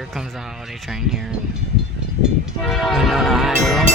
here comes the holiday train here in Monona, Iowa.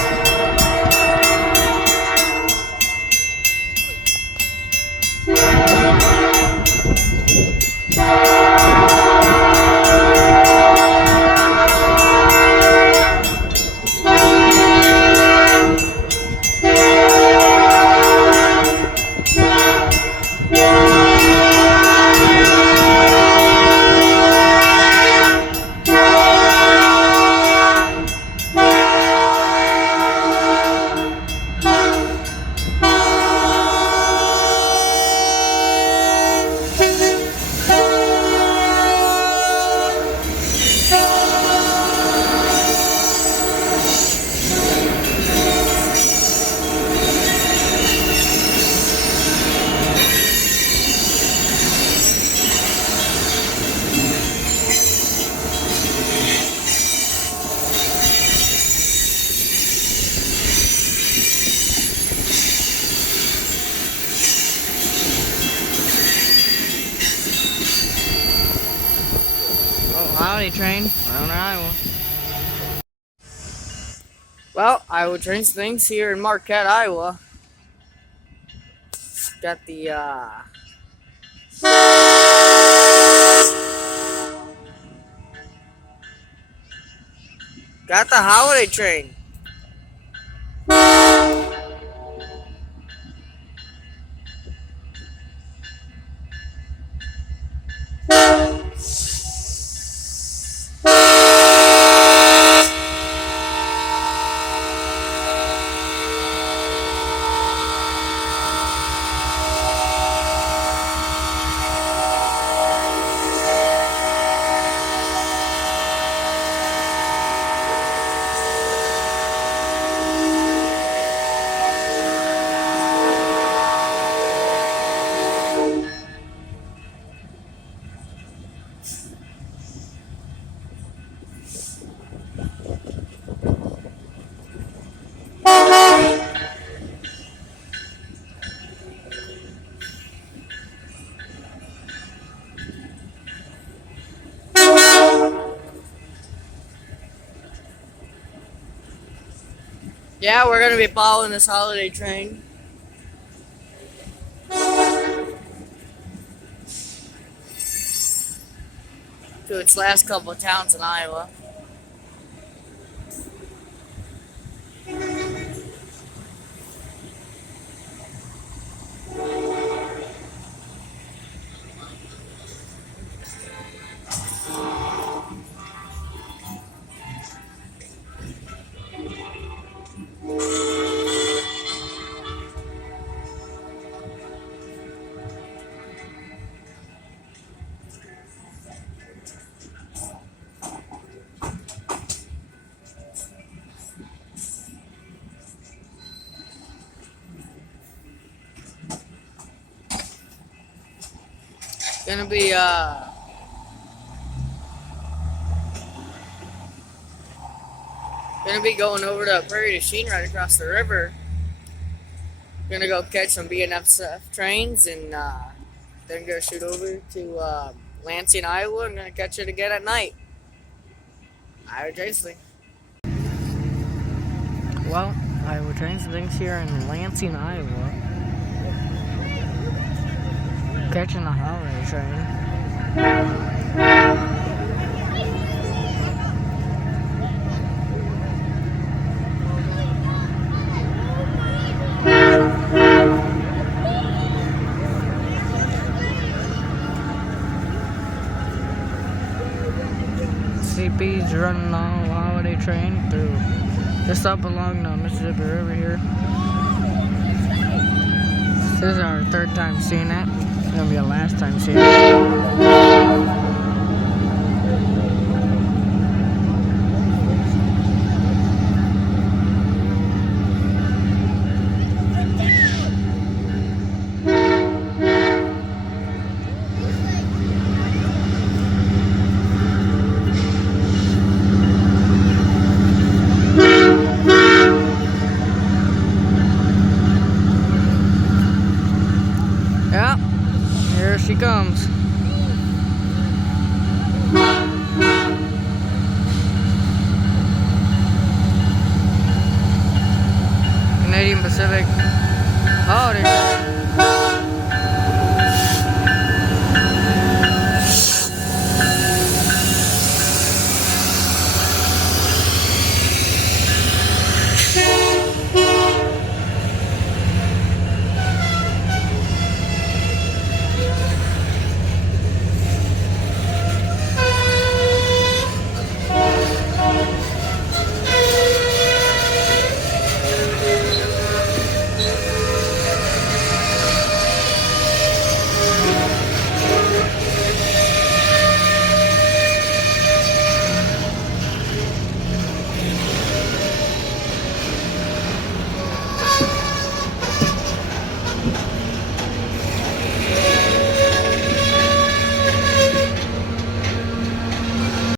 Holiday train, Monona, Iowa. Well, Iowa trains things here in Marquette, Iowa. Got the holiday train. Yeah, we're gonna be following this holiday train. To its last couple of towns in Iowa. Gonna be going over to Prairie du Chien right across the river. Gonna go catch some BNSF trains and then go shoot over to Lansing, Iowa. I'm gonna catch it again at night. Iowa trains thing. Well, Iowa trains things here in Lansing, Iowa. Catching a holiday train. CP's running the holiday train through just up along the Mississippi River here. This is our third time seeing it. It's gonna be our last time seeing it. Yeah, here she comes. Oh, there's